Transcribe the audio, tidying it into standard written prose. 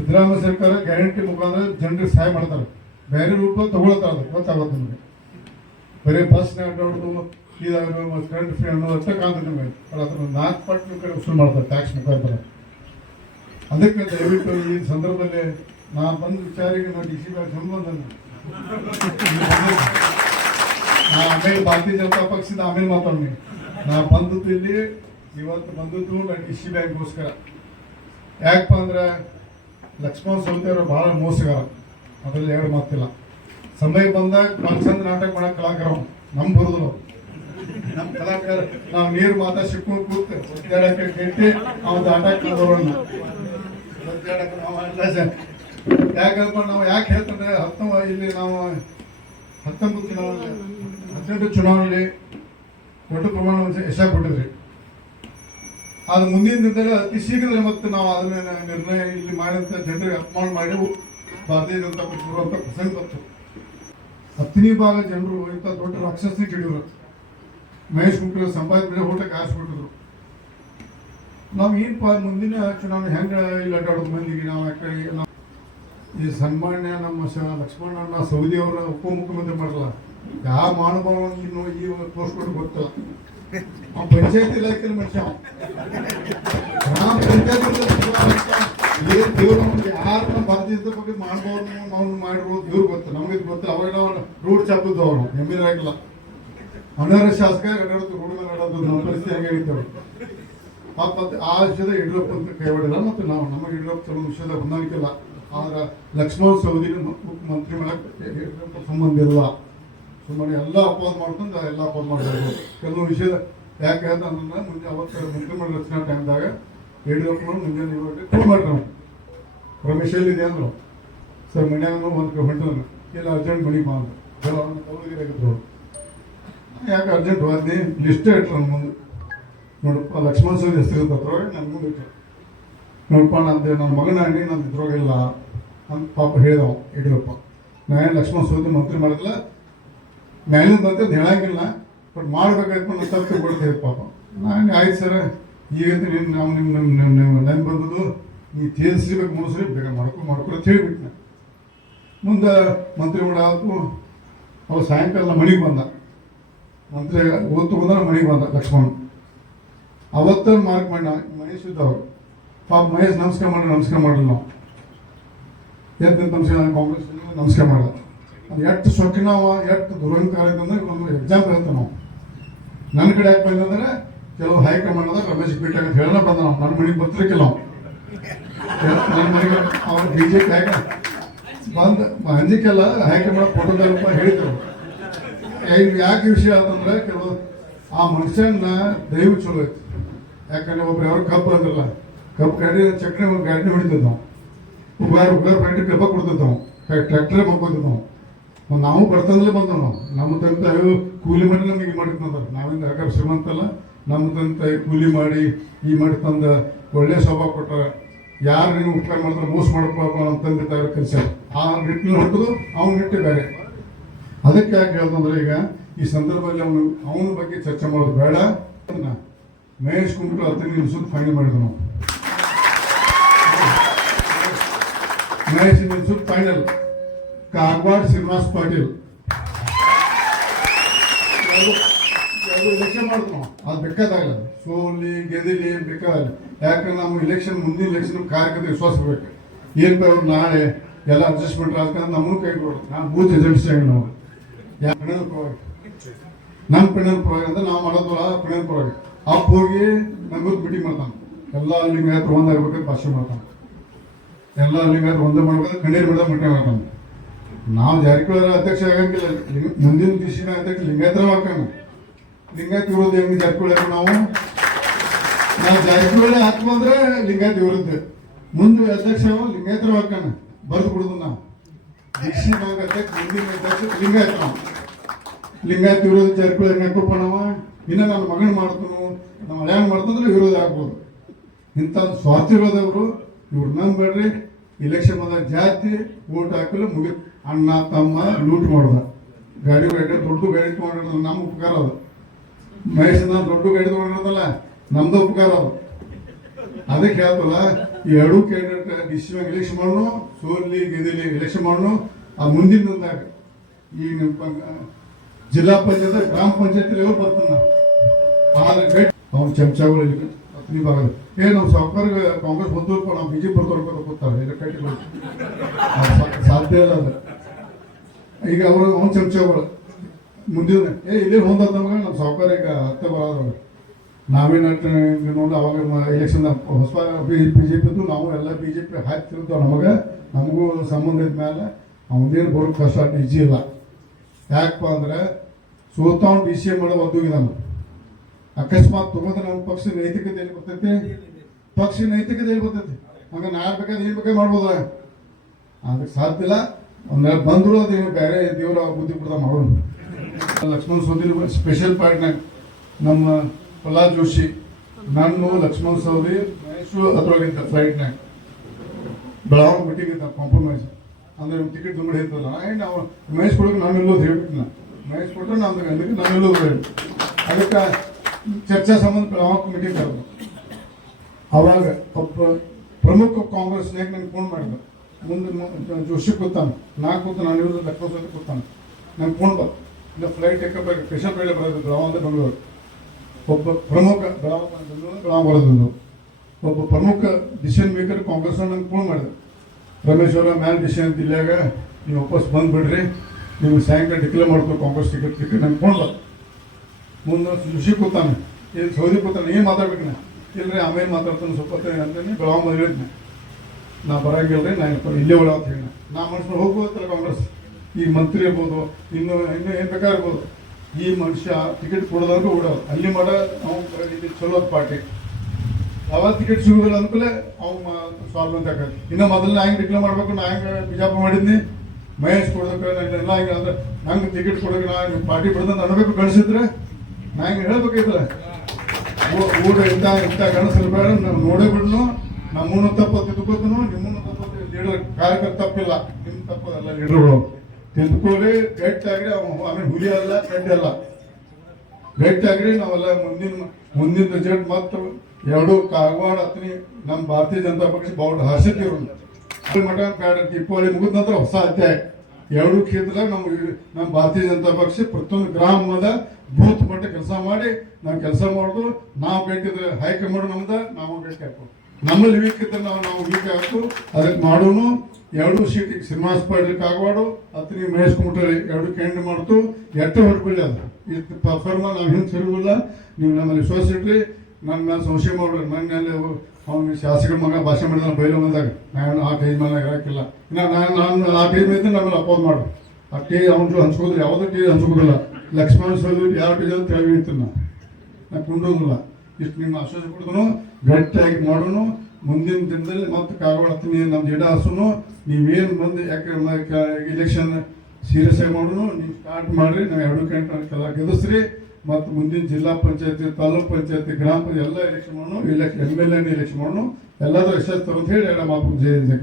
ಸಿದ್ದರಾಮಯ್ಯ ಸರ್ಕಾರ ಗ್ಯಾರಂಟಿ ಮುಖಾಂತರ ಜನರಿಗೆ ಸಹಾಯ ಮಾಡ್ತಾರೆ, ಬೇರೆ ರೂಪ ತಗೊಳ್ತಾರೆ. ಅದು ಗೊತ್ತಾಗುತ್ತೆ ನಿಮಗೆ. ಬರೀ ಬಸ್ನ ಅಡ್ಡಾಡೋದು ಇದಾಗೋದು ಕರೆಂಟ್ ಫ್ರೀ ಅನ್ನೋದು ಅಷ್ಟೇ ಕಾಣ್ತದೆ ನಿಮಗೆ. ಅದ್ರ 4 ಪಟ್ಟು ನಿಮ್ಮ ಕಡೆ ವಸೂಲು ಮಾಡ್ತಾರೆ ಟ್ಯಾಕ್ಸ್ ಮುಖಾಂತರ. ಅದಕ್ಕೆ ದಯವಿಟ್ಟು ಈ ಸಂದರ್ಭದಲ್ಲಿ ನಾನು ಬಂದ ವಿಚಾರಿಗೆ ನಾವು ಡಿ ಸಿ ಬ್ಯಾಂಕ್ ಸಂಬಂಧ ಆಮೇಲೆ ಭಾರತೀಯ ಜನತಾ ಪಕ್ಷದ ಆಮೇಲೆ ಮಾತಾಡೋಣ. ನಾ ಬಂದದ್ದು ಇಲ್ಲಿ ಇವತ್ತು ಬಂದದ್ದು ನಾನು ಡಿ ಸಿ ಬ್ಯಾಂಕ್ಗೋಸ್ಕರ. ಯಾಕಪ್ಪ ಅಂದ್ರೆ ಲಕ್ಷ್ಮಣ ಸವದಿ ಅವರು ಭಾಳ ಮೋಸಗಾರ, ಅದರಲ್ಲಿ 2 ಮಾತಿಲ್ಲ. ಸಮಯ ಬಂದಾಗ ಭಾಳ ಚಂದ ನಾಟಕ ಮಾಡೋ ಕಲಾಕಾರ ನಮ್ಮ ಬರೋದು. ನಮ್ಮ ಕಲಾಕಾರ ನಾವು ನೀರು ಮಾತಾ ಸಿಕ್ಕೊಂಡು ಕೂತು ಒದ್ದಾಡಕ್ಕೆ ಕಟ್ಟಿ ಅವತ್ತು ಆಟ ಕಳೆದೋಣ. ಯಾಕಂದ್ರೆ ನಾವು ಯಾಕೆ ಹೇಳ್ತಂದ್ರೆ ಇಲ್ಲಿ ನಾವು 18 ಚುನಾವಣೆಯಲ್ಲಿ ಒಟ್ಟು ಪ್ರಮಾಣ ಯಶ ಕೊಟ್ಟಿದ್ರಿ. ಅದು ಮುಂದಿನ ದಿನದಲ್ಲಿ ಅತಿ ಶೀಘ್ರದಲ್ಲಿ ಮತ್ತೆ ನಾವು ಅದನ್ನ ನಿರ್ಣಯ ಇಲ್ಲಿ ಮಾಡಿದಂಥ ಜನರಿಗೆ ಅಪಮಾನ ಮಾಡಿ ಭಾರತೀಯ ಜನತಾ ಪಕ್ಷ ಬರುವಂಥ ಪ್ರಸಂಗ ಬಂತು. 10ನೇ ಭಾಗ ಜನರು ಇಂಥ ದೊಡ್ಡ ರಾಕ್ಷಸನಿ ಹಿಡಿದ್ರು. ಮಹೇಶ್ ಕುಮಟಳ್ಳಿ ಸಂಪಾದನೆ ಊಟಕ್ಕೆ ಆರಿಸ್ಬಿಟ್ಟಿದ್ರು. ನಾವು ಏನು ಮುಂದಿನ ಚುನಾವಣೆ ಹೆಂಗೆ ಇಲ್ಲಿ ಅಡ್ಡಾಡೋದು ಮಂದಿಗೆ ನಾವು ಯಾಕಡೆ ಈ ಸನ್ಮಾನ್ಯ ನಮ್ಮ ಲಕ್ಷ್ಮಣಣ್ಣ ಸವದಿ ಅವರ ಉಪಮುಖ್ಯಮಂತ್ರಿ ಮಾಡಲ್ಲ. ಯಾವ ಮಾನವ ಇನ್ನು ಈ ಪೋಸ್ಟ್ ಕೊಟ್ಟು ಗೊತ್ತಿಲ್ಲ. ಆ ಪಂಚಾಯತ್ ಇಲಾಖೆಯಲ್ಲಿ ಮನುಷ್ಯ ಗ್ರಾಮ ಪಂಚಾಯತ್ ಯಾರನ್ನ ಭಾರತೀಯ ಜನತಾ ಬಗ್ಗೆ ಮಾಡ್ಬೋದು ನಾವು ಮಾಡಿರ್ಬೋದು ಇವ್ರು ಗೊತ್ತು, ನಮಗೆ ಗೊತ್ತಿಲ್ಲ. ಅವಾಗ ನಾವು ರೋಡ್ ಚಾಪಿದ್ದು ಅವರು ನೆಮ್ಮದಿರಾಗಿಲ್ಲ. ಅನರ್ಹ ಶಾಸಕ ಅಡ್ಡಾಡೋದು ರೋಡ್ ಮೇಲೆ ಆಡೋದು ನಮ್ಮ ಪರಿಸ್ಥಿತಿ ಹೆಂಗಾಗಿತ್ತು. ಪಾಪ ಆ ವಿಷಯದ ಯಡಿಯೂರಪ್ಪ ಅಂತ ಕೈ ಹೊಡಿಲ್ಲ. ಮತ್ತು ನಾವು ನಮ್ಮ ಯಡಿಯೂರಪ್ಪ ಕೆಲವು ವಿಷಯದ ಹೊಂದಾಣಿಕಿಲ್ಲ. ಆದ್ರೆ ಲಕ್ಷ್ಮಣ ಸವದಿ ಮಂತ್ರಿ ಮಾಡಕ್ಕೆ ಸಂಬಂಧ ಇಲ್ಲ. ಸುಮ್ಮನೆ ಎಲ್ಲ ಅಪವಾದ ಮಾಡ್ಕೊಂಡು ಎಲ್ಲ ಅಪವಾದ ಮಾಡ್ಬೋದು ಕೆಲವು ವಿಷಯದ. ಯಾಕೆ ನನ್ನ ಮುಂದೆ ಅವತ್ತು ಮಂತ್ರಿಮಂಡಲ ರಚನಾ ಟೈಮ್ದಾಗ ಯಡಿಯೂರಪ್ಪನವ್ರು ಮುಂಜಾನೆ ಫೋನ್ ಮಾಡ್ರಿ ನಾವು ರಮೇಶ್ ಎಲ್ಲಿದೆ ಅಂದರು. ಸರ್ ಮನ್ಯಾಗ ಒಂದು ಹೊಂಟನು ಇಲ್ಲ ಅರ್ಜೆಂಟ್ ಮನೆಗೆ ಬಾ ಅಂದ್ರು. ಕೌಲಗಿರಿ ಆಗಿದ್ರು. ಯಾಕೆ ಅರ್ಜೆಂಟ್ ಹೋದ್ನಿ ಲಿಸ್ಟೇ ಇಟ್ರು ನನ್ನ ಮುಂದೆ. ನೋಡಪ್ಪ ಲಕ್ಷ್ಮಣ ಸವದಿ ಹೆಸರು ಇರ್ತದ್ರೊಳಗೆ ನನ್ನ ಮುಂದೆ ಇಟ್ರು. ನೋಡಪ್ಪ ನಂದು ನನ್ನ ಮಗನ ಅಂಗಡಿ ನಂದು ಇದ್ರೋಗಿಲ್ಲ ಅಂತ ಪಾಪ ಹೇಳಿದವ ಯಡಿಯೂರಪ್ಪ. ನಾನು ಲಕ್ಷ್ಮಣ ಸವದಿ ಮಂತ್ರಿ ಮಾಡಿಲ್ಲ ಮ್ಯಾಲಿಂದ ಅಂತ ಹೇಳಂಗಿಲ್ಲ, ಬಟ್ ಮಾಡ್ಬೇಕಾಯ್ತು ನಾನು ತಪ್ಪು ಕೊಡ್ತೇವೆ ಪಾಪ. ನಾನು ಆಯ್ತು ಸರ್ ಈಗಂತ ನಾವು ನಿಮ್ಮ ನೆನ್ ಬಂದದ್ದು ನೀವು ತೇಲ್ಸ್ರಿಬೇಕು ಮುಗಿಸ್ರಿ ಬೇಗ ಮಾಡ್ಕೊಳ ಅಂತ ಹೇಳಿಬಿಟ್ನೆ. ಮುಂದೆ ಮಂತ್ರಿ ಮಾಡಾಕು ಅವ್ರು ಸಾಯಂಕಾಲ ಮನೆಗೆ ಬಂದ. ಮಂತ್ರಿ ಓದ್ತು ಬಂದ್ರೆ ಮನೆಗೆ ಬಂದ ಲಕ್ಷ್ಮಣ್. ಅವತ್ತ ಮಾರ್ಕ್ ಮಾಡಿ ಮಹೇಶ್ ಇದ್ದವ್ರು ಪಾಪ ಮಹೇಶ್ ನಮಸ್ಕಾರ ಮಾಡಲ್ಲ ನಾವು ಎದ್ದು ನಮಸ್ಕಾರ ಕಾಂಗ್ರೆಸ್ ನಮಸ್ಕಾರ ಮಾಡ. ಅದು ಎಷ್ಟು ಸೊಕ್ಕಿನಾವ ಎಷ್ಟು ದುರಹಂಕಾರ ಅಂತಂದ್ರೆ ಒಂದು ಎಕ್ಸಾಂಪಲ್ ಹೇಳ್ತೇವೆ ನಾವು. ನನ್ನ ಕಡೆ ಯಾಕೆ ಬಂದಂದ್ರೆ ಕೆಲವು ಹೈಕಮಾಂಡ್ ಅದ ರಮೇಶ್ ಭೇಟಿ ಅಂತ ಹೇಳೋಣ ಬಂದ ನಾವು. ನನ್ನ ಮನೆಗೆ ಬರ್ತಿರ್ಕಿಲ್ಲ ನಾವು. ನನ್ನ ಮನೆಗೆ ಅವ್ರು ಬಿಜೆಪಿ ಯಾಕೆ ಬಂದು ಅಂಜಿಕೆಲ್ಲ ಹೈಕಮಾಂಡ್ ಫೋಟೋದಲ್ಪ ಹೇಳಿದ್ರು. ಯಾಕೆ ವಿಷಯ ಅಂತಂದ್ರೆ ಕೆಲವು ಆ ಮನುಷ್ಯನ ದೈವ ಚಲೋ ಐತಿ. ಯಾಕಂದ್ರೆ ಒಬ್ರು ಯಾರು ಕಬ್ಬು ಅಂದ್ರಲ್ಲ, ಕಬ್ಬು ಗಾಡಿ ಚಕ್ರ ಗಾಡಿ ಹೊಡಿತಿದ್ ನಾವು. ಉಗಾರು ಫ್ಯಾಕ್ಟ್ರಿ ಕಬ್ಬ ಕೊಡ್ತಿದ್ ನಾವು, ಟ್ರ್ಯಾಕ್ಟರ್ ಮಾಡ್ಕೊತಿದ್ ನಾವು. ನಾವು ಬರ್ತಂದಲೇ ಬಂದವು ನಾವು. ನಮ್ಮ ತಂತ ಕೂಲಿ ಮಾಡಿ ನಮಗೆ ಮಾಡಿರ್ತಂದ್ರೆ ನಾವಿಂದ ಯಾಕಾರ ಶ್ರೀಮಂತ ಅಲ್ಲ. ನಮ್ಮ ತಂತ ಕೂಲಿ ಮಾಡಿ ಈ ಮಾಡಿ ತಂದ ಒಳ್ಳೆ ಸ್ವಭಾವ ಕೊಟ್ಟಾರ. ಯಾರು ನೀವು ಉಪಕಾರ ಮಾಡಿದ್ರೆ ಮೋಸ ಮಾಡ್ಕೋಬೇಕು ನಮ್ಮ ತಂದೆ ತಾಯಿ ಕೆಲಸ ಆ ನಿಟ್ಟಿನಲ್ಲಿ ಹೊಟ್ಟದು ಅವ್ನ ನಿಟ್ಟೆ ಬೇರೆ. ಅದಕ್ಕೆ ಯಾಕೆ ಹೇಳ್ತಂದ್ರೆ ಈಗ ಈ ಸಂದರ್ಭದಲ್ಲಿ ಅವನ ಬಗ್ಗೆ ಚರ್ಚೆ ಮಾಡೋದು ಬೇಡ. ಮಹೇಶ್ ಕುಮಟಳ್ಳಿ 15 ನಿಮಿಷದ ಫೈನಲ್ ಮಾಡಿದ್ವಿ ನಾವು. ಮಹೇಶ್ ನಿಮಿಷದ ಫೈನಲ್. ಕಾಗವಾಡ ಶ್ರೀನಿವಾಸ್ ಪಾಟೀಲ್ ಎಲೆಕ್ಷನ್ ಮಾಡಿದ್ರು ನಾವು. ಅದು ಬೇಕಾದಾಗಲ್ಲ, ಸೋಲಿ ಗೆದಿಲಿ ಬೇಕಾಗಲ್ಲ. ಯಾಕಂದ್ರೆ ನಮ್ಮ ಇಲೆಕ್ಷನ್ ಮುಂದಿನ ಇಲೆಕ್ಷನ್ ಕಾರ್ಯಕರ್ತ ವಿಶ್ವಾಸ ಬೇಕು. ಏನು ಬೇ ಅವ್ರು ನಾಳೆ ಎಲ್ಲ ಅಡ್ಜಸ್ಟ್ಮೆಂಟ್ ಆಗ್ತಂದ್ರೆ ನಮ್ಮನ್ನು ಕೈ ಕೊಡೋದು. ನಾನು ಬೂತ್ ಏಜೆಂಟ್ಸ್ ಆಗಿ ನಾವು ಪೆಣಲ್ ಪರವಾಗಿ ನಮ್ಮ ಪೆಣಲ್ ಪರವಾಗಿ ಅಂದ್ರೆ ನಾವು ಮಾಡೋದು ಪೆಣಲ್ ಪರವಾಗಿ ಅಪ್ಪ ಹೋಗಿ ನಮ್ಮದು ಮೀಟಿಂಗ್ ಮಾಡ್ತಾನೆ. ಎಲ್ಲ ಲಿಂಗಾಯತರು ಒಂದಾಗಬೇಕಂತ ಭಾಷೆ ಮಾಡ್ತಾನೆ. ಎಲ್ಲ ಲಿಂಗಾಯತರು ಒಂದೇ ಮಾಡ್ಬೇಕು ಕಣ್ಣೀರು ಬಿಡೋ ಮೀಟಿಂಗ್ ಮಾಡ್ತಾನೆ. ನಾವು ಜಾರಕಿಹೊಳಿ ಅಧ್ಯಕ್ಷ ಆಗಂಗಿಲ್ಲ. ಮುಂದಿನ ದಿಶಿನ ಅಧ್ಯಕ್ಷ ಲಿಂಗಾಯತರ ಹಾಕೋಣ. ಲಿಂಗಾಯತ ವಿರೋಧ ಹೆಂಗೆ ಜಾರಕಿಹೊಳಿ ನಾವು ಜಾರಕಿಹೊಳಿ ಹಾಕ್ಬಂದ್ರೆ ಲಿಂಗಾಯತ ವಿರುದ್ಧ. ಮುಂದೆ ಅಧ್ಯಕ್ಷ ಲಿಂಗಾಯತರ ಹಾಕೋಣ ಬರ್ದು ಬಿಡುದು. ನಾವು ದಿಶಿ ಅಧ್ಯಕ್ಷ ಮುಂದಿನ ಅಧ್ಯಕ್ಷ ಲಿಂಗಾಯತ. ನಾವು ಲಿಂಗಾಯತ ವಿರೋಧ ಜಾರಕಿಹೊಳಿ ಹೆಂಗೆ ಹಾಕೋಪ್ಪ ನಾವು. ಇನ್ನು ನನ್ನ ಮಗನ ಮಾಡ್ತಾನು ನಮ್ಮ ಹಳ್ಯಾಣ ಮಾಡ್ತಂದ್ರೆ ವಿರೋಧ ಆಗ್ಬೋದು. ಇಂಥ ಸ್ವಾರ್ಥ ವಿರೋಧವರು ಇವ್ರು ನಂಬೇಡ್ರಿ. ಇಲೆಕ್ಷನ್ ಬಂದಾಗ ಜಾತಿ ಓಟ್ ಹಾಕಲು ಮುಗಿ ಅಣ್ಣ ತಮ್ಮ ಲೂಟ್ ಮಾಡ್ದ. ಗಾಡಿ ದೊಡ್ಡ ಗಾಡಿ ತೊಗೊಂಡಿರೋದು ನಮ್ಮ ಉಪಕಾರ ಅದು. ಮಹೇಶ್ ದೊಡ್ಡ ಗಾಡಿ ತೊಗೊಂಡಿರೋದಲ್ಲ ನಮ್ದು ಉಪಕಾರ ಅದು. ಅದಕ್ಕೆ ಹೇಳ್ತಲ್ಲ ಈ ಎರಡೂ ಕ್ಯಾಂಡಿಡೇಟ್ ಡಿಸಿ ಎಲೆಕ್ಷನ್ ಮಾಡೋಣ, ಸೋರ್ಲಿ ಗೆದಿಲಿ ಎಲೆಕ್ಷನ್ ಮಾಡೋಣ. ಆ ಮುಂದಿನ ದಿನದಾಗ ಈ ಜಿಲ್ಲಾ ಪಂಚಾಯತ್ ಗ್ರಾಮ ಪಂಚಾಯತ್ ಲೆವೆಲ್ ಬರ್ತಾನ ಅವ್ನ ಚಮಚಗಳು ಅತ್ನಿ ಭಾಗ ನಾವು ಸರ್ಕಾರ ಕಾಂಗ್ರೆಸ್ ಬಂದಪ್ಪ ನಾವು ಬಿಜೆಪಿ ಬರ್ತಾರ ಕೂತಾರೆ ಸಾಧ್ಯ ಇಲ್ಲ ಅದು. ಈಗ ಅವರು ಅವ್ನ ಚಮಚಗಳು ಮುಂದಿನ ಇಲ್ಲೇ ಹೊಂದ ನಮ್ಗೆ ನಮ್ಮ ಸಾವುಕಾರ ಈಗ ಹತ್ತೆ ಬರೋದ್ರ ನಾವೇನ ನೋಡಿ ಅವಾಗ ಎಲೆಕ್ಷನ್ ಹೊಸ ಬಿಜೆಪಿ ನಾವು ಎಲ್ಲ ಬಿಜೆಪಿ ಹಾಕ್ತಿರ್ತಾವ. ನಮಗೂ ಸಂಬಂಧ ಇದ್ದ ಮೇಲೆ ಅವನೇನು ಬರೋದು ಕಷ್ಟ ಈಜಿ ಇಲ್ಲ. ಯಾಕಪ್ಪ ಅಂದ್ರೆ ಸೋತಾವ್ ಡಿ ಸಿ ಎಂ ಮಾಡೋ ಒದ್ದೋಗಿದಾನ. ಅಕಸ್ಮಾತ್ ತಗೊಂಡ್ರೆ ನಮ್ಮ ಪಕ್ಷ ನೈತಿಕತೆ ಎಲ್ಲಿ ಬರ್ತೈತಿ? ಪಕ್ಷ ನೈತಿಕತೆ ಎಲ್ಲಿ ಬರ್ತೈತಿ? ಹಂಗ ನಾಳೆ ಬೇಕಾದ್ರೆ ಏನ್ ಬೇಕಾದ್ರೆ ಮಾಡ್ಬೋದ? ಅದಕ್ಕೆ ಸಾಧ್ಯ ಇಲ್ಲ. ಒಂದೆರಡು ಬಂದ್ರು ಅದೇನು ಬೇರೆ ದೇವ್ರ ಬುದ್ಧಿ ಕೊಡ್ದ ಮಾಡೋಣ. ಲಕ್ಷ್ಮಣ್ ಸವದಿ ಸ್ಪೆಷಲ್ ಪಾರ್ಟ್ನಾಗ ನಮ್ಮ ಪ್ರಹ್ಲಾದ್ ಜೋಶಿ, ನಾನು ಲಕ್ಷ್ಮಣ್ ಸವದಿ, ಮಹೇಶು ಅದ್ರೊಳಗಿಂತ ಫ್ಲೈಟ್ನಾಗ ಬೆಳಗಾವಿ ಮೀಟಿಂಗ್ ಇದ್ದ ಕಾಂಪ್ರಮೈಸ್ ಅಂದ್ರೆ ಟಿಕೆಟ್ ದುಂಬಡಿ ಇರ್ತಲ್ಲ. ನಾವು ಮಹೇಶ್ ಕೊಡೋಕೆ ನಾವೆಲ್ಲೋದು ಹೇಳ್ಬಿಟ್ಟಿನ ಮಹೇಶ್ ಕೊಟ್ಟರೆ ಅದಕ್ಕೆ ನಾವೆಲ್ಲೋದು ಹೇಳಿ ಅದಕ್ಕೆ ಚರ್ಚಾ ಸಂಬಂಧ ಬೆಳಗಾವಿ ಮೀಟಿಂಗ್ ಕರೆದು ಅವಾಗ ಪ್ರಮುಖ ಕಾಂಗ್ರೆಸ್ನಾಗ ನಂಗೆ ಫೋನ್ ಮಾಡಿದ. ಮುಂದೆ ಜೋಶಿ ಕೂತಾನೆ, ನಾ ಕೂತ ನಾನು ಇರೋದು ಲಕ್ಷ್ಮಣ ಕೂತಾನೆ. ನಂಗೆ ಫೋನ್ ಬಂದು ಇಲ್ಲ ಫ್ಲೈಟ್ ಟೇಕಪ್ ಸ್ಪೆಷಲ್ ಫ್ಲೈಟ್ ಬರೋದು ಬೆಳಗಾವಿ ಬೆಂಗಳೂರು. ಒಬ್ಬ ಪ್ರಮುಖ ಬೆಳಗಾವಿ ಬರೋದು ಒಬ್ಬ ಪ್ರಮುಖ ಡಿಸಿಷನ್ ಮೇಕರ್ ಕಾಂಗ್ರೆಸ್ ನಂಗೆ ಫೋನ್ ಮಾಡಿದೆ. ರಮೇಶ್ ಅವರ ಮ್ಯಾಲೆ ಡಿಸಿಷನ್ ಅಂತ ಇಲ್ಲಾಗ ನೀವು ವಾಪಸ್ ಬಂದುಬಿಡ್ರಿ, ನೀವು ಸಾಯಂಕಾಲ ಡಿಕ್ಲೇರ್ ಮಾಡ್ಕೋ ಕಾಂಗ್ರೆಸ್ ಟಿಕೆಟ್ ನಂಗೆ ಫೋನ್ ಬಂದು. ಮುಂದೆ ಜೋಶಿ ಕೂತಾನೆ, ಏನು ಸೌದಿ ಕೂತಾನೆ, ಏನು ಮಾತಾಡ್ಬೇಕು ನಾ ಇಲ್ರಿ ಆಮೇಲೆ ಮಾತಾಡ್ತಾನೆ ಸ್ವಲ್ಪ ಅಂತಾನೆ ಬೆಳಗಾವಿ ಬಂದು ಹೇಳಿದ್ನೆ. ನಾ ಬರಂಗಿಲ್ರಿ, ನಾನು ಇಲ್ಲೇ ಒಳ ಅಂತ ಹೇಳಿ ನಾ ಮನುಷ್ಯನ ಹೋಗ್ಬೋದಲ್ಲ ಕಾಂಗ್ರೆಸ್. ಈಗ ಮಂತ್ರಿ ಇರ್ಬೋದು, ಇನ್ನೂ ಏನು ಬೇಕಾಗಿರ್ಬೋದು. ಈ ಮನುಷ್ಯ ಟಿಕೆಟ್ ಕೊಡೋದಂದ್ರೆ ಓಡೋದು ಅಲ್ಲಿ ಮಾಡ ಅವ್ನು ಇಲ್ಲಿ ಚಲೋ ಪಾರ್ಟಿ. ಅವಾಗ ಟಿಕೆಟ್ ಸಿಗೋದಿಲ್ಲ ಅಂದ್ಕೂಲೆ ಅವ್ನು ಸಾಲ್ವ್ ಅಂತ ಹಾಕೋದು. ಇನ್ನು ಮೊದಲು ನಾ ಹೆಂಗೆ ಡಿಕ್ಲೇರ್ ಮಾಡ್ಬೇಕು, ನಾ ಹೆಂಗೆ ಬಿಜಾಪುರ ಮಾಡಿದ್ನಿ, ಮಹೇಶ್ ಕೊಡೋದಕ್ಕೆ ಎಲ್ಲ ಹಿಂಗೆ ಅಂದ್ರೆ ನಂಗೆ ಟಿಕೆಟ್ ಕೊಡೋಕೆ ನಾ ಪಾರ್ಟಿ ಬಿಡ್ದಂತ ಅನ್ಬೇಕು ಕಳಿಸಿದ್ರೆ ನಾ ಹಿಂಗೆ ಹೇಳ್ಬೇಕಿದ್ರೆ ಊಟ ಇಂಥ ಗಣಸರು ಬೇಡ, ನಾವು ನೋಡೇ ಬಿಡ್ನು. ನಮ್ಮನ್ನು ತಪ್ಪು ತಿಳ್ಕೊತನು, ನಿಮ್ಮನ್ನು ತಪ್ಪು ಲೀಡರ್ ಕಾರ್ಯಕರ್ತ ತಪ್ಪಿಲ್ಲ, ನಿಮ್ಮ ತಪ್ಪದಲ್ಲ ಲೀಡರ್ಗಳು ತಿಳ್ಕೊಳ್ಳಿ. ಗಟ್ಟಿಯಾಗ್ರಿ ಆಮೇಲೆ ಹುಲಿ ಅಲ್ಲ ಗಟ್ಟಿ ಅಲ್ಲ, ಗಟ್ಟಿಯಾಗ್ರಿ. ನಾವೆಲ್ಲ ಮುಂದಿನ ರಿಸಲ್ಟ್ ಮತ್ತು ಎರಡು ಕಾಗವಾಡ ಹತ್ನಿ ನಮ್ಮ ಭಾರತೀಯ ಜನತಾ ಪಕ್ಷ ಬಾವುಟ ಹರ್ಷಿದ್ದೀರು ಮಠ ಬೇಡ. ದೀಪಾವಳಿ ಮುಗಿದ ನಂತರ ಹೊಸ ಅಧ್ಯಾಯ. ಎರಡು ಕ್ಷೇತ್ರದಾಗ ನಮ್ಮ ಭಾರತೀಯ ಜನತಾ ಪಕ್ಷ ಪ್ರತಿಯೊಂದು ಗ್ರಾಮದ ಬೂತ್ ಮಟ್ಟ ಕೆಲಸ ಮಾಡಿ ನಾವು ಕೆಲಸ ಮಾಡೋದು. ನಾವು ಬೇಕಿದ್ರೆ ಹೈಕಮಾಂಡ್ ನಮ್ದ, ನಾವು ಭೇಟಿ ಹಾಕೋದು. ನಮ್ಮಲ್ಲಿ ವೀಕ್ ಇದ್ರೆ ನಾವು ವೀಕ್ ಹಾಕು ಅದಕ್ಕೆ ಮಾಡೋನು. ಎರಡು ಸೀಟ್ ಶ್ರೀನಿವಾಸ ಪಾಟೀಲ್ ಕಾಗವಾಡು ಹತ್ನಿ ಮಹೇಶ್ ಕುಮಟಳ್ಳಿ ಎರಡು ಕ್ಯಾಂಡಿಡೇಟ್ ಮಾಡ್ತು. ಎಟ್ಟೆ ಹೊರಬಿಡಿ ಅದು ಇದು ಪರ್ಫಾರ್ಮ ನಾವು ಹಿಂದೆ ಸಿರುವುದಿಲ್ಲ. ನೀವು ನಮ್ಮಲ್ಲಿ ವಿಶ್ವಾಸ ಇಟ್ರಿ. ನನ್ನ ಮೇಲೆ ಸಂಶಯ ಮಾಡ್ರಿ. ನನ್ನ ಮೇಲೆ ಅವ್ನು ಶಾಸಕರ ಮಗ ಭಾಷೆ ಮಾಡಿದ ಬಯಲು ಬಂದಾಗ ನಾನು ಆ ಟೇಜ್ ಮೇಲೆ ಇರೋಕ್ಕಿಲ್ಲ. ಇನ್ನು ನಾನು ಆ ಟೇಜ್ ಮೇಲೆ ನಮ್ಮಲ್ಲಿ ಅಪೋಸ್ ಮಾಡ್ರಿ. ಆ ಟೇಜ್ ಅವ್ನು ಹಂಚ್ಕೋದ್ರಿ, ಯಾವುದೋ ಟೇಜ್ ಹಂಚ್ಕೋದಿಲ್ಲ. ಲಕ್ಷ್ಮಣ ಸವದಿ ಯಾವ ಟೇಜ್ ಅಂತ ಹೇಳ್ತೀನಿ ನಾನು ಕುಂಡೋದಿಲ್ಲ. ಇಷ್ಟು ನಿಮ್ಮ ಆಶ್ವಾಸ ಕೊಡ್ದನು, ಗಟ್ಟಿಯಾಗಿ ಮಾಡೋನು. ಮುಂದಿನ ದಿನದಲ್ಲಿ ಮತ್ತೆ ಕಾಗವಾಡ ಹತ್ತೀನಿ ನಮ್ಮ ಜಡ ಹಸುನು. ನೀವೇನು ಬಂದು ಯಾಕೆ ಇಲೆಕ್ಷನ್ ಸೀರಿಯಸ್ ಆಗಿ ಮಾಡೋನು, ನೀವು ಸ್ಟಾರ್ಟ್ ಮಾಡಿರಿ. ನಾವು ಎರಡು ಕ್ಯಾಂಡಿಡೇಟ್ ಗೆಲ್ಲಿಸ್ರಿ. ಮತ್ತು ಮುಂದಿನ ಜಿಲ್ಲಾ ಪಂಚಾಯತಿ, ತಾಲೂಕ್ ಪಂಚಾಯತಿ, ಗ್ರಾಮ ಪಂಚಾಯತಿ ಎಲ್ಲ ಎಲೆಕ್ಷನ್ ಮಾಡೋಣ. ಎಲೆಕ್ಷನ್ MLA ಎಲೆಕ್ಷನ್ ಮಾಡೋಣ. ಎಲ್ಲಾದ್ರೂ ಯಶಸ್ಸು ಅಂತ ಹೇಳಿ ಮಾತು ಜಯ.